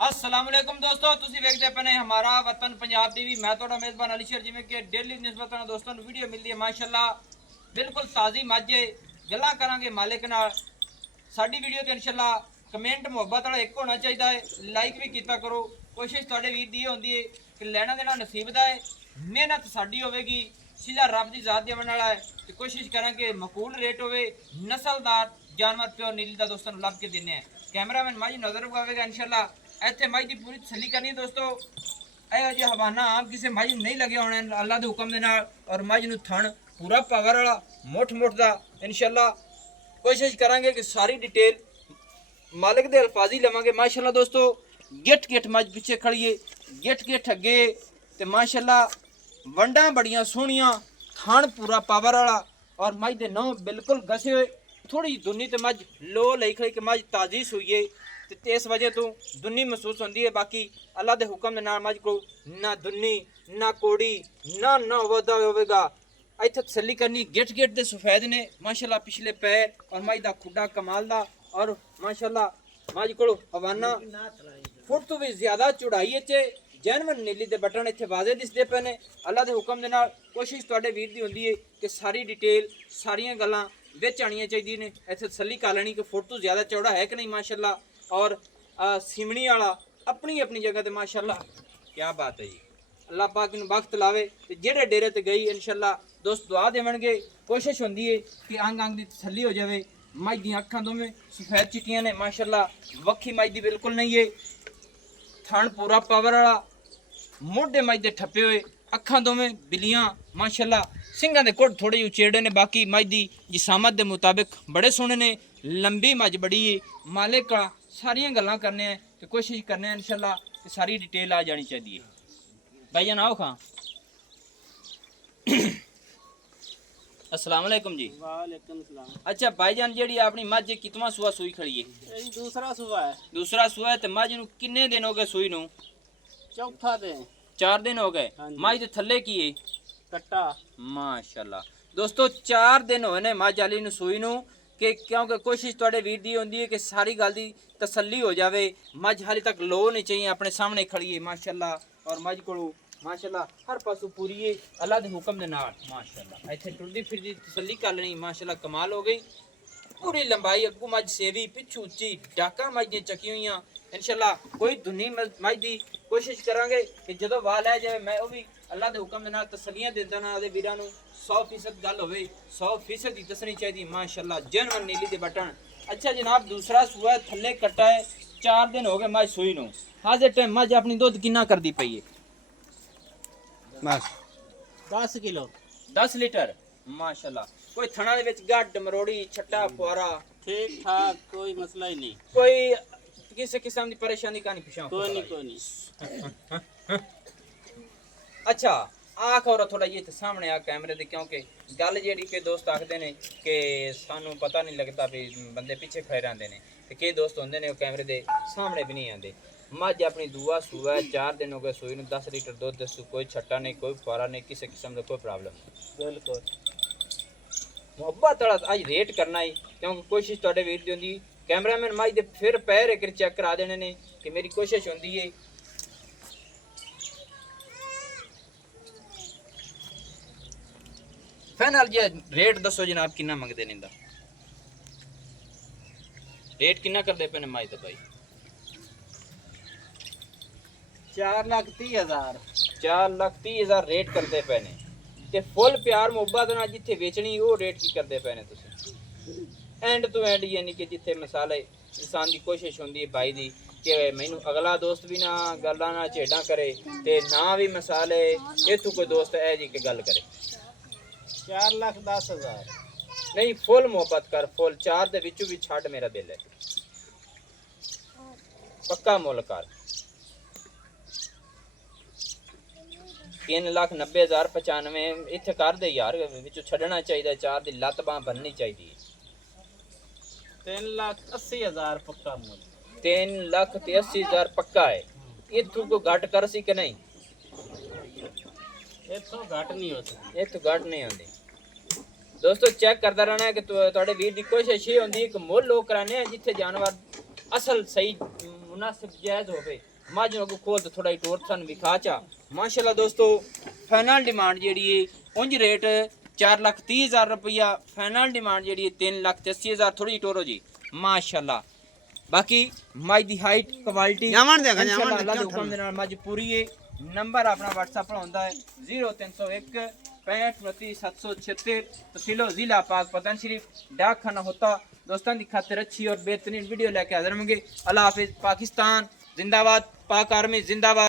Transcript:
अस्सलाम वालेकुम दोस्तों ਤੁਸੀਂ ਵੇਖਦੇ ਪਏ ਹਮਾਰਾ ਵਤਨ ਪੰਜਾਬ ਟੀਵੀ ਮੈਂ ਤੁਹਾਡਾ ਮੇਜ਼ਬਾਨ ਅਲੀ ਸ਼ੇਰ ਜਿਵੇਂ ਕਿ ਡੇਲੀ ਨਿਸਬਤਾਂ ਦੋਸਤਾਂ ਨੂੰ ਵੀਡੀਓ ਮਿਲਦੀ ਹੈ ਮਾਸ਼ਾਅੱਲਾ ਬਿਲਕੁਲ ਤਾਜ਼ੀ ਮਾਝੇ ਗੱਲਾਂ ਕਰਾਂਗੇ ਮਾਲਿਕ ਨਾਲ ਸਾਡੀ ਵੀਡੀਓ ਤੇ ਇਨਸ਼ਾਅੱਲਾ ਕਮੈਂਟ ਮੁਹੱਬਤ ਵਾਲਾ ਇੱਕ ਹੋਣਾ ਚਾਹੀਦਾ ਹੈ ਲਾਈਕ ਵੀ ਕੀਤਾ ਕਰੋ ਕੋਸ਼ਿਸ਼ ਤੁਹਾਡੇ ਵੀਰ ਦੀ ਹੁੰਦੀ ਹੈ ਕਿ ਲੈਣਾ ਦੇਣਾ ਨਸੀਬ ਦਾ ਹੈ ਮਿਹਨਤ ਸਾਡੀ ਹੋਵੇਗੀ ਸਿਲਾ ਰੱਬ ਦੀ ਜ਼ਾਤ ਦੇਵਣ ਵਾਲਾ ਹੈ ਤੇ ਕੋਸ਼ਿਸ਼ ਕਰਾਂਗੇ ਮਕਬੂਲ ਰੇਟ ਹੋਵੇ ਨਸਲਦਾਰ ਜਾਨਵਰ ਪਿਓ ਨੀਲੀ ਦਾ ਦੋਸਤਾਂ ਨੂੰ ਲੱਭ ਕੇ ਦਿੰਨੇ ਆ ਕੈਮਰਾਮੈਨ ਮਾਜੀ ਨਜ਼ਰ ਰਖਾਵੇਗਾ ਇਨਸ਼ਾਅੱਲਾ ਇੱਥੇ ਮਾਈ ਦੀ ਪੂਰੀ ਤਸੱਲੀ ਕਰਨੀ ਦੋਸਤੋ ਇਹੋ ਜਿਹਾ ਹਵਾਨਾ ਆਮ ਕਿਸੇ ਮਾਈ ਨੂੰ ਨਹੀਂ ਲੱਗਿਆ ਹੋਣਾ ਅੱਲਾ ਦੇ ਹੁਕਮ ਦੇ ਨਾਲ ਔਰ ਮਾਈ ਨੂੰ ਥਣ ਪੂਰਾ ਪਾਵਰ ਵਾਲਾ ਮੁੱਠ ਦਾ ਇਨਸ਼ਾਅੱਲਾ ਕੋਸ਼ਿਸ਼ ਕਰਾਂਗੇ ਕਿ ਸਾਰੀ ਡਿਟੇਲ ਮਾਲਿਕ ਦੇ ਅਲਫਾਜ਼ੀ ਲਵਾਂਗੇ ਮਾਸ਼ਾਅੱਲਾ ਦੋਸਤੋ ਗਿੱਠ ਮੱਝ ਪਿੱਛੇ ਖੜੀਏ ਗਿੱਠ ਅੱਗੇ ਤੇ ਮਾਸ਼ਾਅੱਲਾ ਵੰਡਾਂ ਬੜੀਆਂ ਸੋਹਣੀਆਂ ਥਣ ਪੂਰਾ ਪਾਵਰ ਵਾਲਾ ਔਰ ਮੱਝ ਦੇ ਨੌ ਬਿਲਕੁਲ ਗਸੇ ਹੋਏ ਥੋੜੀ ਦੁਨੀ ਤੇ ਮੱਝ ਲੋ ਲਈ ਖੜੀ ਕਿ ਮੱਝ ਤਾਜ਼ੀ ਸੂਈਏ ਤੇ ਇਸ ਵਜ੍ਹਾ ਤੋਂ ਦੁਨੀ ਮਹਿਸੂਸ ਹੁੰਦੀ ਹੈ ਬਾਕੀ ਅੱਲਾ ਦੇ ਹੁਕਮ ਦੇ ਨਾਲ ਮੱਝ ਕੋ ਨਾ ਦੁਨੀ ਨਾ ਕੋੜੀ ਨਾ ਵਾਦਾ ਹੋਵੇਗਾ ਇੱਥੇ ਤਸੱਲੀ ਕਰਨੀ ਗਿੱਠ ਦੇ ਸਫੈਦ ਨੇ ਮਾਸ਼ਾਅੱਲਾ ਪਿਛਲੇ ਪੈਰ ਔਰ ਮੱਝ ਦਾ ਖੁੱਡਾ ਕਮਾਲ ਦਾ ਔਰ ਮਾਸ਼ਾਅੱਲਾ ਮੱਝ ਕੋਲ ਹਵਾਨਾ ਫੁੱਟ ਤੋਂ ਵੀ ਜ਼ਿਆਦਾ ਚੌੜਾਈ ਇੱਥੇ ਜੈਨੂਇਨ ਨੀਲੀ ਦੇ ਬਟਨ ਇੱਥੇ ਵਾਜ਼ੇ ਦਿਸਦੇ ਪਏ ਨੇ ਅੱਲਾ ਦੇ ਹੁਕਮ ਦੇ ਨਾਲ ਕੋਸ਼ਿਸ਼ ਤੁਹਾਡੇ ਵੀਰ ਦੀ ਹੁੰਦੀ ਹੈ ਕਿ ਸਾਰੀ ਡਿਟੇਲ ਸਾਰੀਆਂ ਗੱਲਾਂ ਵਿੱਚ ਆਣੀਆਂ ਚਾਹੀਦੀਆਂ ਨੇ ਇੱਥੇ ਤਸੱਲੀ ਕਰ ਲੈਣੀ ਕਿ ਫੁੱਟ ਤੋਂ ਜ਼ਿਆਦਾ ਚੌੜਾ ਹੈ ਕਿ ਨਹੀਂ ਮਾਸ਼ਾਅੱਲਾ और सिमनी वाला अपनी जगह ते माशाअल्लाह क्या बात है जी अल्लाह पाक इन वक्त लावे ते जेड़े डेरे ते गई इंशाअल्लाह दोस्त दुआ देवणगे कोशिश होंदी है कि अंग दी तसल्ली हो जावे मझ दी अखां दोवें सफेद चिट्टियां ने माशाअल्लाह वक्खी मझ दी बिल्कुल नहीं है थण पूरा पावर वाला मोढे मझ दे ठप्पे हुए अखां दोवें बिलियां माशाअल्लाह ਸਿੰਘਾਂ ਦੇ ਕੋਟ ਥੋੜੇ ਉਚੇੜੇ ਨੇ ਬਾਕੀ ਮੱਝ ਦੀ ਜਿਸਾਮਤ ਦੇ ਮੁਤਾਬਿਕ ਬੜੇ ਸੋਹਣੇ ਨੇ ਲੰਬੀ ਮੱਝ ਬੜੀ ਹੈ ਮਾਲਿਕ ਸਾਰੀਆਂ ਗੱਲਾਂ ਕਰਨੇ ਆ ਤੇ ਕੋਸ਼ਿਸ਼ ਕਰਨੇ ਆ ਇਨਸ਼ਾਅੱਲਾ ਕਿ ਸਾਰੀ ਡਿਟੇਲ ਆ ਜਾਣੀ ਚਾਹੀਦੀ ਹੈ ਭਾਈਜਾਨ आओ खां अस्सलाम वालेकुम जी वालेकुम सलाम। अच्छा भाईजान जेड़ी अपनी मझ कितवा सुआ सूई खड़ी है दूसरा सुबह है। दूसरा सुआ है ते मझ नु किन्ने दिन हो गए सूई नु चौथा दिन 4 दिन हो गए मझ दे थल्ले की है कट्टा माशाअल्लाह दोस्तों 4 दिन होए ने मझ वाली नु सूई नु कि क्योंकि कोशिश तुहाडे वीर दी होंदी है कि सारी गल दी तसल्ली हो जावे मझ हाली तक लो नहीं चाहिए अपने सामने खड़ी है माशाअल्लाह और मझ कोलो माशाअल्लाह हर पासों पूरी है अल्लाह दे हुक्म दे नाल माशाअल्लाह इत्थे टुरदी फिरदी तसल्ली कर लेनी माशाअल्लाह कमाल हो गई पूरी लंबाई अगू मझ सेवी पिछू उच्ची डाका मझ दी चकी हुई इंशाअल्लाह कोई दुनी मझ दी कोशिश करांगे कि जदों वाल है जाए मैं वो भी अल्लाह दे हुक्म दे नाल तसल्लियां देंदा ना आदे वीरां नूं 100% गल होवे 100% ही दसनी चाहिए माशाअल्लाह जेनुइन नीली दे बटन अच्छा जनाब दूसरा सुआ थल्ले कट्टा है 4 दिन हो गए मझ सूई नूं हाजे टाइम मझ अपनी दुध कितना करदी पई है बस 10 किलो 10 लीटर माशाअल्लाह कोई थणा दे विच गड्ड मरोड़ी छट्टा फुआरा ठीक ठाक कोई मसला ही नहीं कोई किसी किस्म की परेशानी का नहीं पिछा कोई नहीं अच्छा आख और थोड़ा ये तो सामने आ कैमरे दे क्योंकि गल जेड़ी के दोस्त आखदे ने कि सानू पता नहीं लगता भी बंदे पीछे खड़े रहंदे ने ते के दोस्त होंदे ने कैमरे दे सामने भी नहीं आंदे मझ अपनी दुआ सुआ 4 दिन हो गए सूई नूं 10 लीटर दूध दसू कोई छट्टा नहीं कोई फुआरा नहीं किसी किस्म का कोई प्रॉब्लम बिल्कुल मुहब्बत वाला अज रेट करना है क्योंकि कोशिश तुहाडे वीर दी होंदी कैमरामैन मझ दे फिर पैर एक चेक करा देने ने कि मेरी कोशिश होंदी है फाइनल जे रेट दसो जनाब कितना मंगदे ने इंदा रेट कितना करदे पे ने माई दा भाई 4,30,000 4,30,000 रेट करदे पे ने ते फुल प्यार मुहब्बत नाल जिथे बेचनी वो रेट की करदे पे ने तुसी एंड टू एंड यानी कि जिथे मिसाल इंसान की कोशिश होंदी है भाई दी कि मैनू अगला दोस्त भी ना गल्लां ना झेड़ां करे ते ना भी मिसाल इथों कोई दोस्त ऐ जी के गल करे 4,10,000 नहीं फुल मोहब्बत कर फुल 4 दे विचों भी छड़ मेरा दिल है पक्का मुल कर 3,90,095 इत्थे कर दे यार विचों छड़ना चाहिए 4 दी लत बांह बननी चाहिए 3,80,000 पक्का मुल 3,80,000 पक्का है इथों को घट कर सी कि नहीं इथों घट नहीं हो सकती इथों घट नहीं आंदी दोस्तों चेक करता रहना है कि तुहाडे वीर दी कोशिश ये होंदी है कि मुल लोग कराने जिथे जानवर असल सही मुनासिब जायज होवे मज अगू खोल तो थोड़ा टोर सन विखा चा माशाल्लाह दोस्तों फाइनल डिमांड जेड़ी है उंज रेट 4,30,000 रुपया फाइनल डिमांड जेड़ी है 3,80,000 थोड़ी टोरो जी माशाल्लाह बाकी मज दी हाइट क्वालिटी इंशाल्लाह अल्लाह दे हुक्म दे नाल मज पूरी है नंबर अपना WhatsApp पर होंदा है 0301 65 29 776 तहसीलो जिला पाक पतन शरीफ डाक खाना होता दोस्तों की खातिर अच्छी और बेहतरीन वीडियो लेके हाजिर होंगे अल्लाह हाफिज पाकिस्तान जिंदाबाद पाक आर्मी जिंदाबाद।